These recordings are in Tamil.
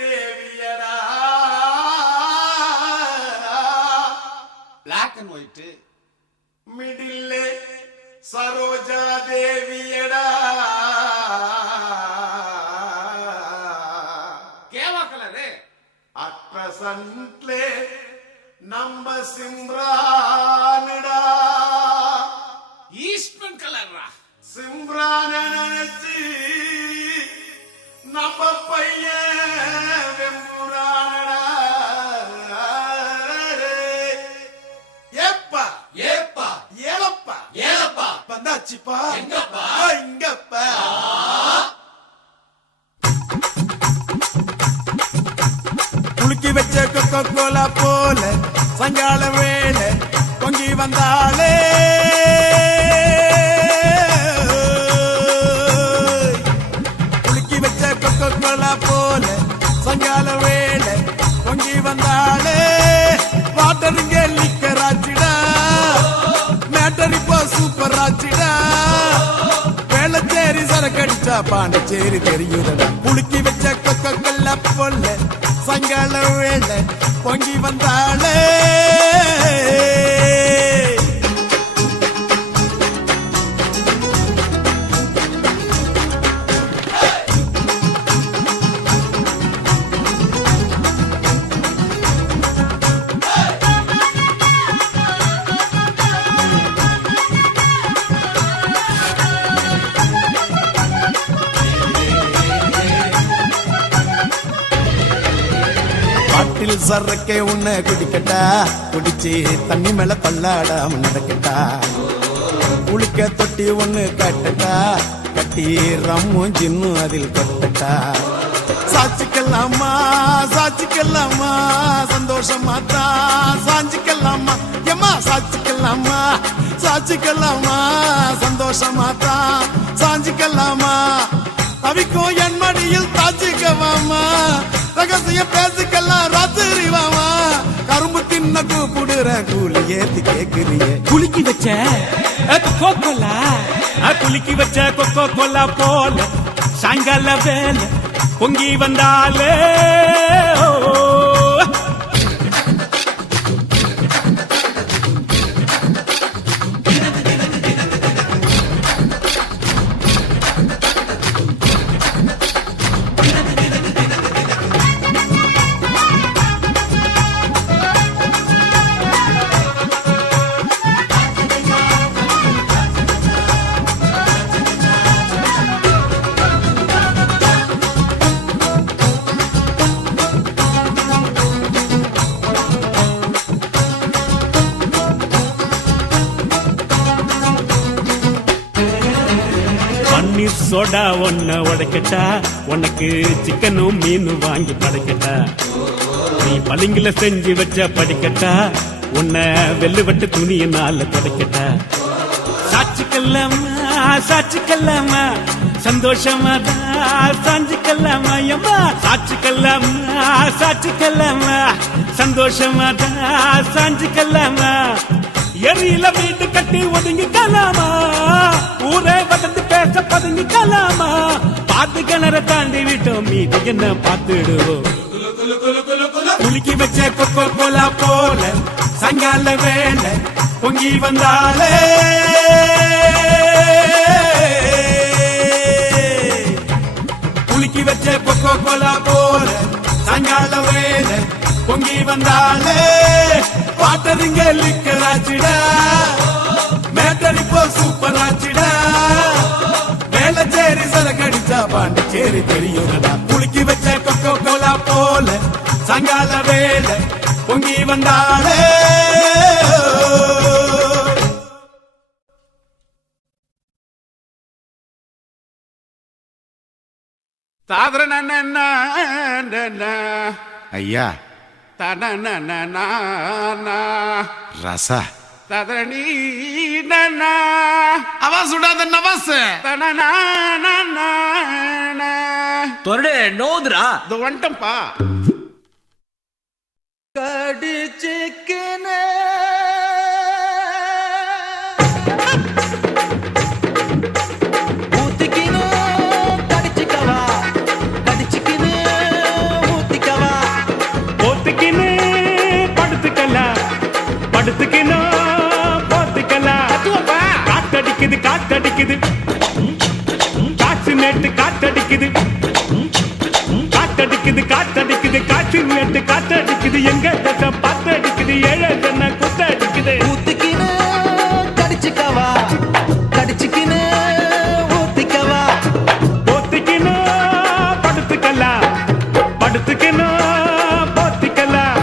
தேவியடா black and white middle Saroja தேவியடா கேவா கலரு அட் பிரசன்ட்லே நம்ம சிம்ரானுடா ஈஸ்ட்மன் கலர்ரா சிம்ரான நினைச்சு நம்ம பையன் வெம்புரானடா ஏப்பா ஏப்பா ஏலப்பா ஏலப்பா வந்தாச்சுப்பா எங்கப்பா இங்கப்பா குலுக்கி வச்ச கொக்கோ கோலா போல சங்கால வேலை பொங்கி வந்தாளே குலுக்கி வச்ச கொக்கோ கோலா போல சங்கால வேலை பொங்கி வந்தாளே வாட்டருங்க லிக்கர் ஆச்சுடா மேட்டர் இப்போ சூப்பர் ஆச்சுடா வேளச்சேரி சரக்கடிச்சா பாண்டிச்சேரி தெரியுதடா குலுக்கி வச்ச கொக்கோ கோலா போல சங்கால வேலை பொங்கி வந்தாளே பாட்டில் சரக்கே உன்னை குடிக்கட்டா குடிச்சு தண்ணி மேல பல்லாடாம நடக்கட்டா குளிக்க தொட்டி ஒண்ணு கட்டட்டா கட்டி ரம்மும் ஜின்னும் அதில் கட்டட்டா சாட்சிக்கலாமா சாட்சிக்கலாமா சந்தோஷமா தான் சாஞ்சிக்கலாமா எம்மா சாட்சிக்கலாமா சாட்சிக்கலாமா சந்தோஷமா தான் சாஞ்சிக்கலாமா தவிக்கும் என் மடியில் தாச்சிக்கவாமா ரகசியம் பேசிக்கலாம் ராத்திரி வாமா கரும்பு தின்ன கூப்பிடுற கூலி ஏத்தி கேக்குறிய குலுக்கி வச்ச கொக்கோ கோலா குலுக்கி வச்ச கொக்கோ கோலா போல சாயங்கால வேலை பொங்கி வந்தாலே பன்னீர் சோடா ஒன்ன உடைக்கட்டா உனக்கு சிக்கனும் மீனும் வாங்கி படைக்கட்டா நீ பளிங்குல செஞ்சு வச்ச படிக்கட்டா உன்னை வெள்ளுவட்டு துணியினால துடைக்கட்டா சாட்சிக்கல்லாமா சாட்சிக்கல்லாமா சந்தோஷமா தான் சாஞ்சிக்கல்லாமா எம்மா சாட்சிக்கல்லாமா சாட்சிக்கல்லாமா சந்தோஷமா தான் சாஞ்சிக்கல்லாமா எரியில வீட்டு கட்டி ஒதுங்கிக்கலாமா ஊரே வதந்து பேச பதுங்கிக்கலாமா பாத்து கிணற தாண்டி விட்டோம் மீது என்ன பார்த்துடுவோம் குலுக்கி வச்ச கொக்கோ கோலா போல சங்கால வேலை பொங்கி வந்தாலே குலுக்கி வச்ச கொக்கோ கோலா போல சங்கால வேலை பொங்கி வந்தாலே வாட்டருங்க லிக்கர் ஆச்சுடா மேட்டர் இப்போ சூப்பர் ஆச்சுடா வேளச்சேரி சரக்கடிச்சா பாண்டிச்சேரி தெரியுதடா குலுக்கி வச்ச கொக்கோ கோலா போல சங்கால வேலை பொங்கி வந்தாலே தாதர ஐயா தன ரசா ததரணி அவா சுடாத நவாஸ் தொரடு நோதுரா இது வந்துட்டம்பா கடிச்சிக்கின ஊத்திக்கின கடிச்சிக்கவா கடிச்சிக்கின மேட்டு காத்தடிக்குது காத்தடிக்குது காத்தடிக்குது காற்று மேட்டு காத்தடிக்குது எங்க தசை பாத்தடிக்குது ஏழை தன்னை குத்தடிக்குது ஊத்திக்கினு கடிச்சுக்கவா கடிச்சுக்கினு ஊத்திக்கவா போத்திக்கணும் படுத்துக்கலாம் படுத்துக்கணும் போத்திக்கலாம்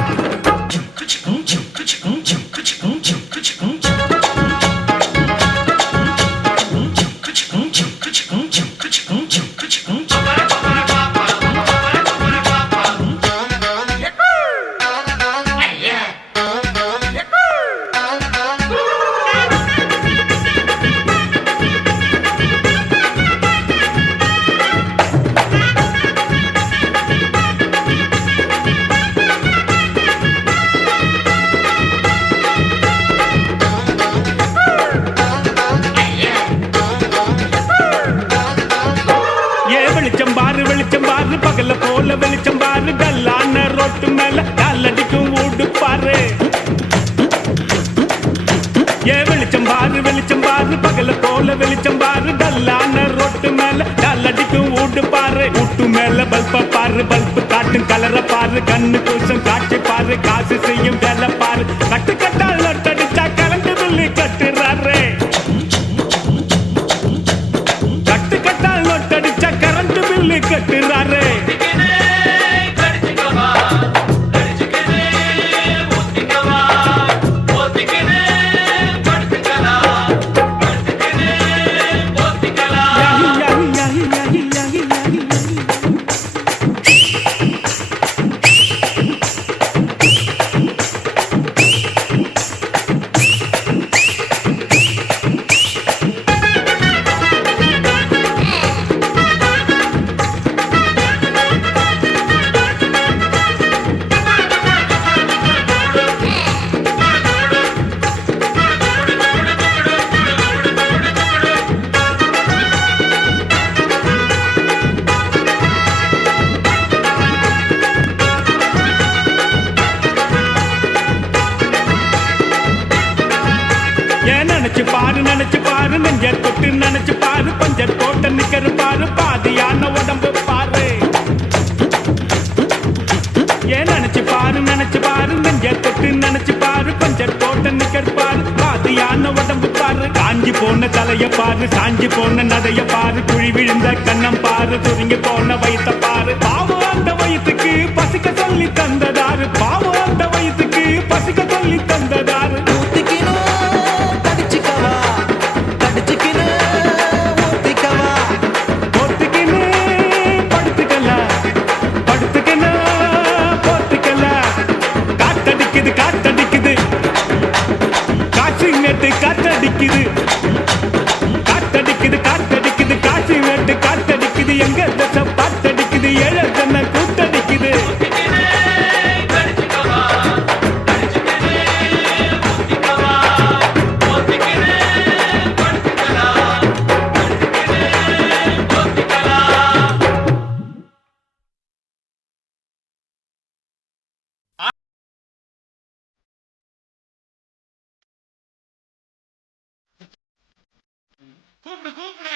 வெளிச்சம் பாரு பகல போல வெளிச்சம் பாரு கல்லான ரோட்டு மேல காலடிக்கும் ஊடு பாரு வெளிச்சம் பாரு பகல போல வெளிச்சம் பாரு கல்லான ரோட்டு மேல காலடிக்கும் ஊடு பாரு ஊட்டு மேல பல்ப பாரு பல்பு காட்டும் கலர பாரு கண்ணு கூசம் காட்சி பாரு காசு செய்யும் வேலை பாரு கட்டு கட்டால் நட்டடிச்சா கலந்து சொல்லி கட்டுறாரு கட்டு கட்டால் நட்டடிச்சா கரண்ட் பில்லு கட்டுறாரு நினைச்சு பாரு நெஞ்ச தொட்டு நினைச்சு பாரு பஞ்சர் போட்ட நிக்கிற பாரு பாதியான உடம்பு பாரு ஏன் நினைச்சு பாரு நெஞ்ச தொட்டு நினைச்சு பாரு பஞ்சர் போட்ட நிக்கிற பாரு பாதியான உடம்பு பாரு காஞ்சி போன தலைய பாரு சாஞ்சி போன நதைய பாரு குழி விழுந்த கண்ணம் பாரு சுருங்கி போன வயித்த பாரு பாவம் அந்த வயிற்றுக்கு பசிக்க சொல்லி தந்ததாரு பாவம் அந்த வயிற்றுக்கு பசிக்க சொல்லி தந்ததாரு ஊத்திக்கினு கடிச்சுக்கவா கடிச்சுக்கினு ஊத்திக்கவா போத்துக்கின்னு படுத்துக்கலாம் படுத்துக்கின்னு போத்துக்கலாம் காத்தடிக்குது காத்தடிக்குது காசு நெட்டு காத்தடிக்குது காத்தடிக்குது காத்தடிக்குது காசு நெட்டு காத்தடிக்குது எங்க தசை பாத்தடிக்குது ஏழை தன்னை கூத்தடிக்குது கூப்பிடு கூப்பிடு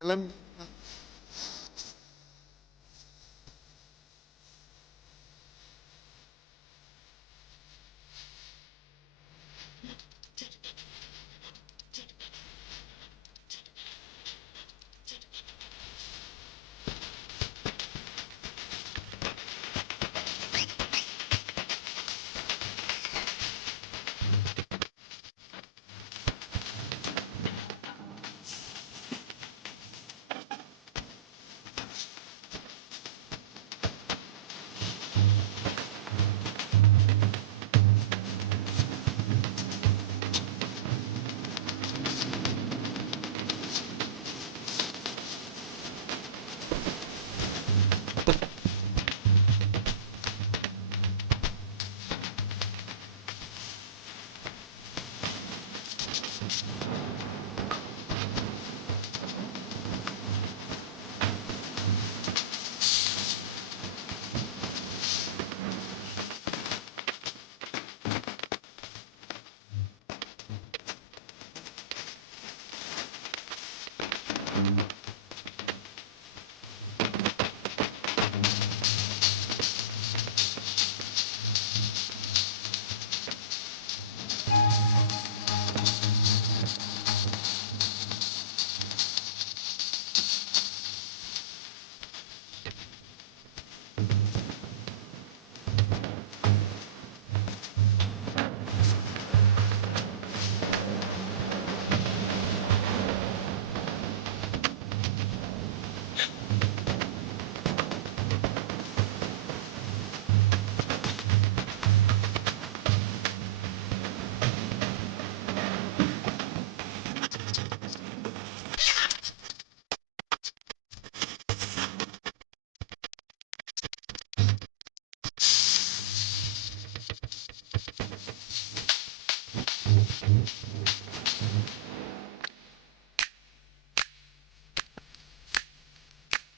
கிளம்பி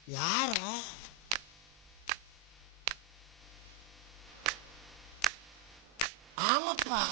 யார ஆமாப்பா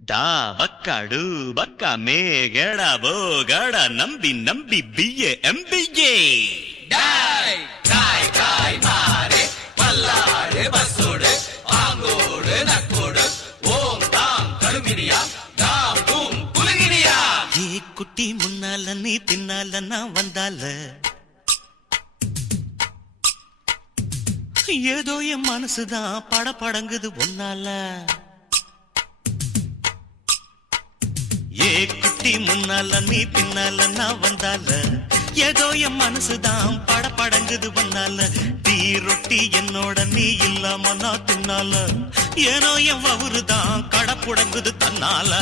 ಡಾ ಬಕ್ಕಡು ಬಕ್ಕ ಮೇ ಗಡ ಬೋ ಗಡ ನಂಬಿ ನಂಬಿ ಬಿಯೆ ಎಂಬಿಯೆ ಡಾಯ್ ಕಾಯ್ ಕಾಯ್ ಮಾರೆ ಪಲ್ಲಾಡೆ ಬಸ್ಸೋಡೆ ಆಂಗೋಡೆ ನಕ್ಕೋಡೆ ಓಂ ದಾಂ ಕಡುಮಿನಿಯ ದಾಂ ತೂಂ ಕುಲಗಿನಿಯ ಈ ಕುಟ್ಟಿ ಮುನ್ನಾಲ ನೀ ತಿನ್ನಾಲ ನಾ வந்தால ஏதோ என் மனசுதான் படபடங்குது ஒன்னால ஏ குட்டி முன்னால நீ பின்னால நான் வந்தால ஏதோ என் மனசுதான் படபடங்குது பண்ணால டீ ரொட்டி என்னோட நீ இல்லாம நான் தின்னால ஏனோ என் வவுறுதான் கடப்புடங்குது தன்னால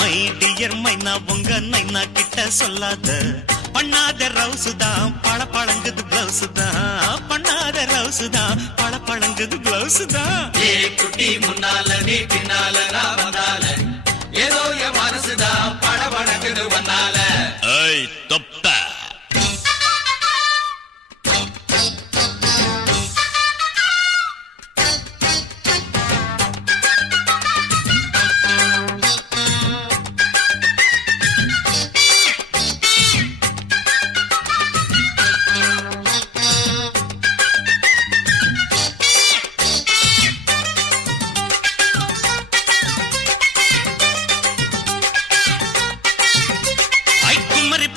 மை டியர் மைனா உங்க நைனா கிட்ட சொல்லாத பண்ணாத ரவுசுதான் பழங்குது பிளவுஸ் தான் பண்ணாத ரவுசுதான் பழங்குது பிளவுஸ் தான் ஏ குட்டி முன்னால நீ பின்னால நான் வந்தால ஏதோ என் மனசுதான் படபடக்குது வந்தால ஏய் தொப்ப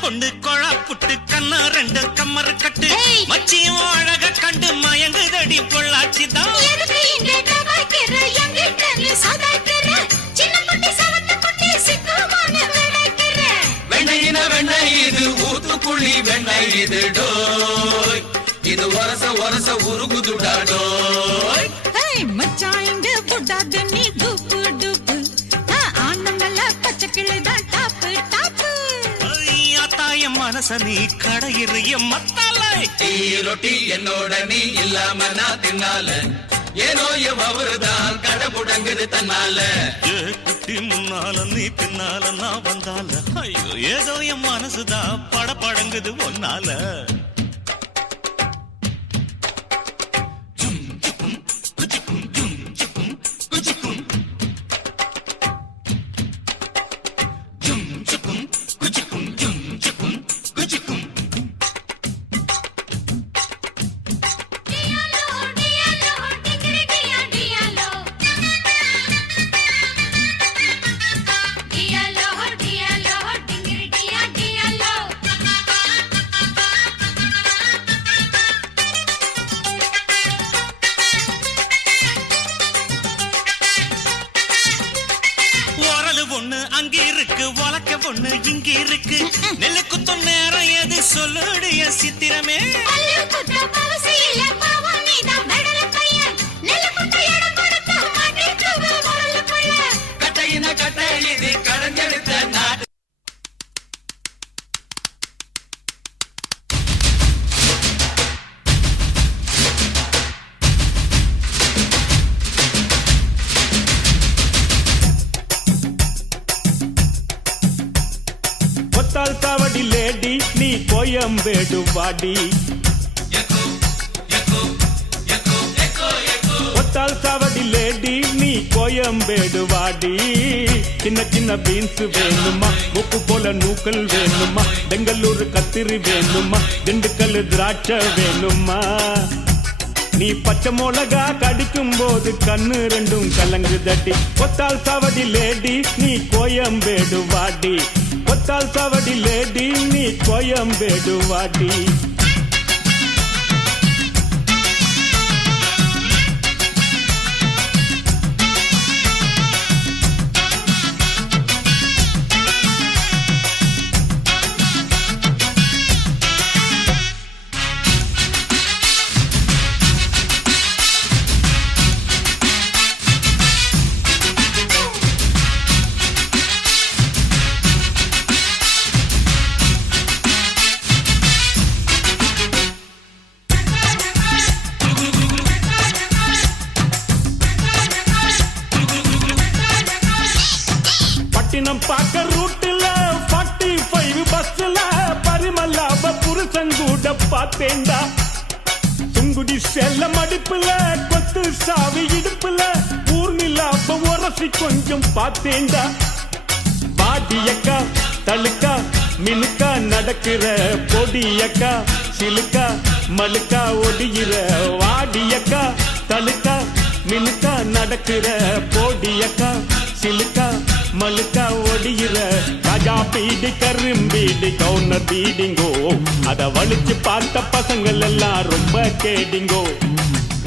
பொண்ணு கொழா புட்டு கண்ணா ரெண்டு கம்மறு கட்டு மச்சியும் அழக கண்டு மயங்குதடி பொள்ளாச்சிதான் வெண்ணையின வெண்ணெய் இது ஊத்துக்குள்ளி வெண்ணெய் இது டோய் இது ஒரச ஒரச உருகுதுடா டோய் மச்சாங்க புடாத நீ டூப்பு டூப்பு ஆனந்தல பச்சை கிளைதான் டாப்பு டாப்பு தாயம் மனச நீ கடையிறிய மத்தாலை டீ ரொட்டி என்னோட நீ இல்லாம நான் தின்னால ஏனோ என் அவருதான் கடமுடங்குது தன்னால குட்டி முன்னால நீ பின்னால நான் வந்தால ஐயோ ஏதோ என் மனசுதான் படபடங்குது ஒன்னால ஒண்ணு அங்க இருக்கு உலக்க ஒண்ணு இங்க இருக்கு நெல்லு குத்தும் நேரம் எது சொல்லுடைய சித்திரமே கட்டையின கட்டை இது கடஞ்செடுத்த நாடு ஒத்தால் சாவடி லேடி நீ கோயம்பேடு வாடி ஒத்தால் சாவடி லேடி நீ கோயம்பேடு வாடி சின்ன சின்ன பீன்ஸ் வேணுமா உப்பு போல நூக்கல் வேணுமா பெங்களூர் கத்திரி வேணுமா திண்டுக்கல் திராட்சை வேணுமா நீ பச்சை மிளகா கடிக்கும் போது கண்ணு ரெண்டும் கலங்கு தட்டி ஒத்தால் சாவடி லேடி நீ கோயம்பேடு வாடி ஒத்தால் சாவடி லேடி நீ கோயம்பேடு வாடி பட்டினம் பார்க்க ரூட்டுல 45 பஸ்ல பரிமல்லாப புருஷங்கூட பார்த்தேண்டா சுங்குடி செல்ல மடிப்புல கொத்து சாவி இடுப்புல ஊர்நிலாப உரசி கொஞ்சம் பார்த்தேண்டா பாடியக்கா தழுக்கா மினுக்கா நடக்கிற பொடியக்கா சிலுக்கா மலுக்கா ஒடிகிற வாடியக்கா தழுக்கா மினுக்கா நடக்கிற பொடியக்கா சிலுக்கா மலுக்கா ஒடிகிற ராஜா பீடி கரும்பீடி கவுனர் பீடிங்கோ அத வலிச்சு பார்த்த பசங்கள் எல்லாம் ரொம்ப கேடிங்கோ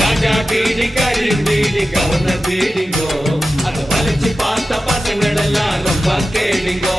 காஜா பீடி கறி பீடி கவுன பீடிங்கோ அதை வலிச்சு பார்த்த பசங்கள் எல்லாம் ரொம்ப கேடிங்கோ.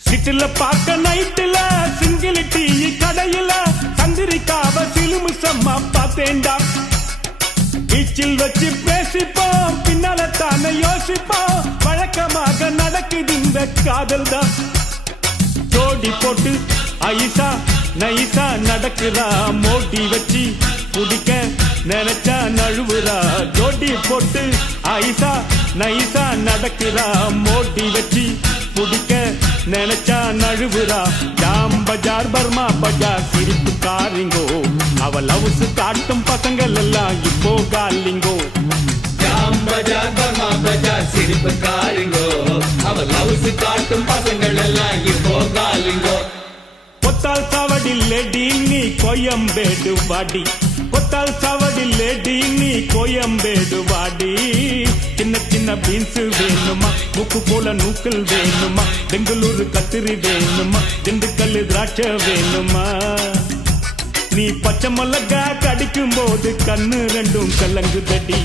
சிட்டில பார்க்க நைட்டுல சிங்கிள் டீ கடையில சந்திரிக்காவ சிலுமிசம்மா பார்த்தேன்டா. பீச்சில் வச்சு பேசிப்போம் பின்னால தானே யோசிப்போம் வழக்கமாக நடக்குது இந்த காதல் தான். ஜோடி போட்டு ஐசா நைசா நடக்குறா மோடி வச்சு குடிக்க நினைச்சா நழுவுறா. ஜோடி போட்டு ஐசா நைசா நடக்குறா மோடி வச்சு குடிக்க நினைச்சா நழுவுறா. ஜாம் பஜார் பர்மா பஜார் சிரிப்பு காரிங்கோ அவள் லவ்ஸ் காட்டும் பசங்கள் எல்லாம் இப்போ காலிங்கோ. ஜாம் பஜார் பர்மா பஜார் சிரிப்பு காரிங்கோ அவள் லவ்ஸ் காட்டும் பசங்கள் எல்லாம் இப்போ காலிங்கோ. கொத்தால் சாவடில் லேடி நீ கோயம்பேடு வாடி, கொத்தால் சாவடில் லேடி நீ கோயம்பேடு வாடி. சின்ன சின்ன பீன்ஸ் வேணுமா, முக்கு போல நூக்கல் வேணுமா, பெங்களூரு கத்திரி வேணுமா, திண்டுக்கல் திராட்சை வேணுமா. நீ பச்சை மிளகா கடிக்கும் போது கண்ணு ரெண்டும் கலங்குதடி.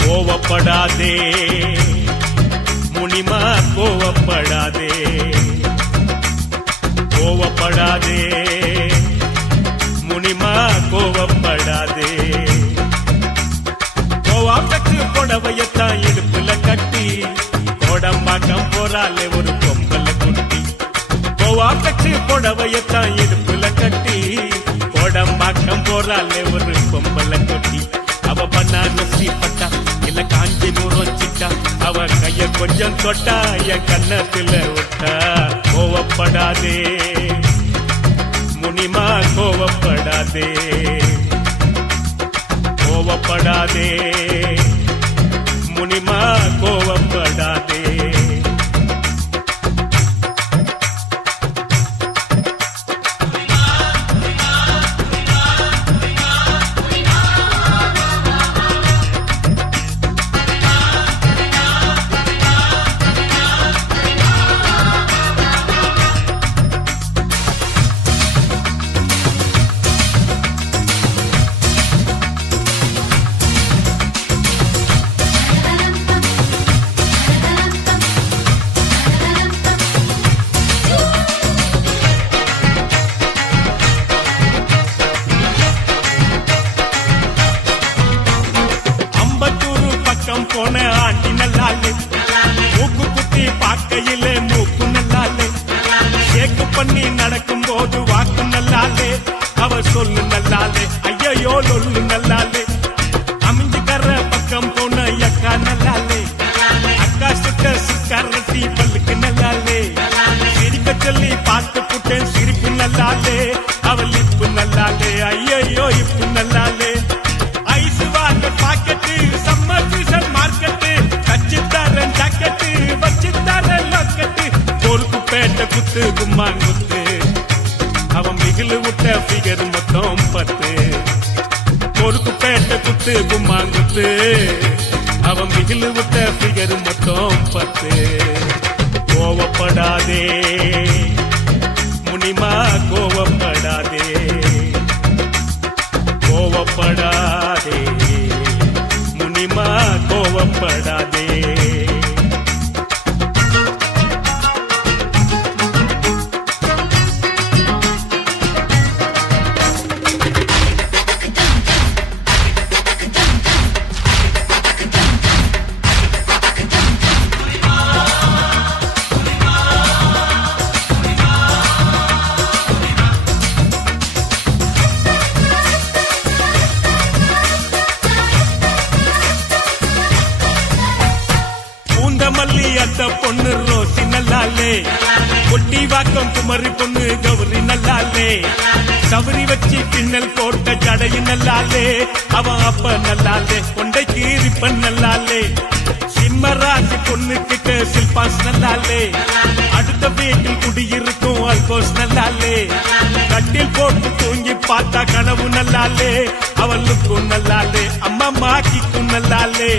கோவப்படாதே முனிமா, கோவப்படாதே, கோவப்படாதே முனிமா, கோவப்படாதே. கோவாப்பட்டு புடவையத்தான் இடுப்புல கட்டி கோடம்பாக்கம் போறாலே ஒரு பொம்பல குட்டி. கோவாப்பட்டு புடவையத்தான் இடுப்புல கட்டி கோடம்பாக்கம் போறாலே ஒரு பொம்பல குட்டி. அவ பன்னாரசி பட்டா இல்ல காஞ்சி நூறம் சிட்டா, அவ கைய கொஞ்சம் தொட்டா என் கண்ணத்துல விட்டா. கோவப்படாதே முனிமா, கோவப்படாதே, கோவப்படாதே முனிமா, கோவப்படாதே. போன ஆண்டி நல்லாலே, மூக்கு குத்தி பார்க்கையிலே மூக்கு நல்லாலே, கேக்கு பண்ணி நடக்கும் போது வாக்கு நல்லாலே, அவ சொல்லு நல்லாலே, ஐயோ லொல்லு நல்லாலே. அமைஞ்சுக்கற பக்கம் போன அக்கா நல்லாலே, அக்கா சுட்ட சுக்காரத்தி பல்லுக்கு நல்லாலே, சிரிக்க சொல்லி பார்த்து புட்டேன் சிரிப்பு நல்லாலே, அவள் இப்பு நல்லாலே, ஐயோ இப்பு நல்லாலே. Ice water packet, summer season market, கச்சித்தாரன் ஜாக்கெட்டு, வச்சித்தாரன் லாக்கெட்டு, பொறுப்பு பேட்ட குத்து கும்மாங்குத்து, அவன் மிகிலு விட்ட ஃபிகர் மொத்தம் 10. பொறுப்பு பேட்ட குத்து கும்மாங்குத்து, அவன் மிகிலு விட்ட ஃபிகர் மொத்தம் 10. கோவப்படாதே முனிமா, கோவப்படாதே, கோவப்படாதே முனிமா, கோவப்படாதே. மல்லி அத்த பொண்ணு ரோசி நல்லாலே, கொட்டி வாக்கம் குமரி பொண்ணு கௌரி நல்லாலே, சவரி வச்சு பின்னல் போட்ட ஜடையும் நல்லாலே, அவன் அப்ப நல்லாலே, கொண்டை கீரிப்பன் நல்லாலே, சிம்மராசி பொண்ணு கிட்ட சில்பாஸ் நல்லாலே, அடுத்த வீட்டில் குடியிருக்கும் அல்போஸ் நல்லாலே, கட்டில் போட்டு தூங்கி பார்த்தா கனவு நல்லாலே, அவளுக்கும் நல்லாலே, அம்மா மாக்கிக்கும் நல்லாலே.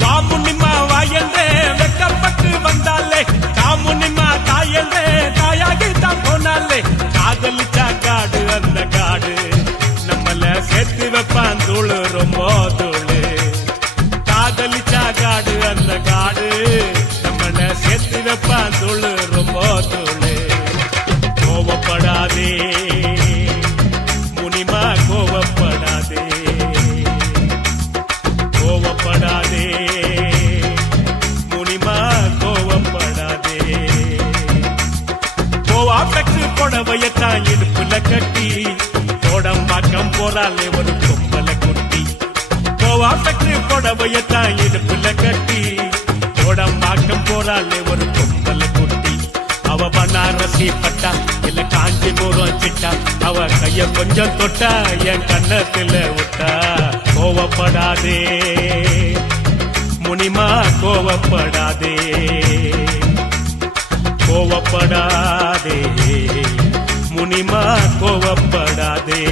காமுனிமா வாயந்தே வெக்கப்பட்டு வந்தாலே, காமுனிமா தாயந்தே தாயாகி தான் போனாலே. காதலிச்சா காடு அந்த காடு, நம்மள சேர்த்து வைப்பான் தூளு ரொம்ப தூளு. காதலிச்சா காடு அந்த காடு, நம்மள சேர்த்து வைப்பான் தூளு ரொம்ப தூளு. கோவப்படாதே முனிமா, கோவப்படாதே, போறாளே ஒரு பொம்பளை குட்டி கோவா ஃபேக்டரி புடவையத்தான் இடுப்புல கட்டி கோடம்பாக்கம் போறாளே ஒரு பொம்பளை குட்டி அவ பனாரசி பட்டா இல்ல காஞ்சிபுரம் சிட்டா அவ கைய கொஞ்சம் தொட்டா என் கண்ணத்துல விட்டா கோவப்படாதே முனிமா கோவப்படாதே கோவப்படாதே முனிமா கோவப்படாதே